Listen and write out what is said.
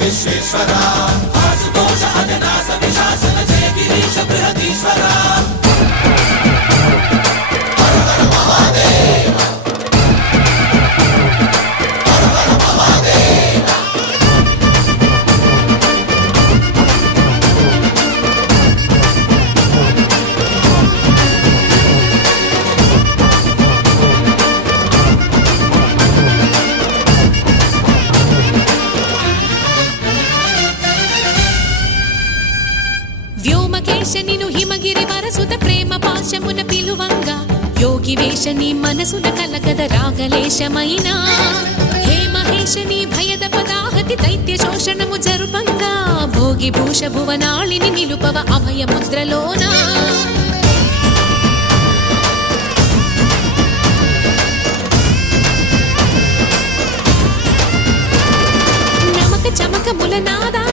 విశ్వేశ్వర ఆశుతోష అజనాస విశాసన జయ గిరీశ బృహదీశ్వర హర హర మహాదేవ హర హర మహాదేవ వ్యోమకేశనిను హిమగిరి వరసుత ప్రేమ పాశమున పిలువంగా యోగి వేషని మనసున కలకద రాగలేశమైనా హే మహేశని భయద పదాహతి దైత్య శోషణము జరుపంగా భోగి భూష భువనాళిని నిలుపవ అభయ ముద్రలోన నమక చమక ములనాద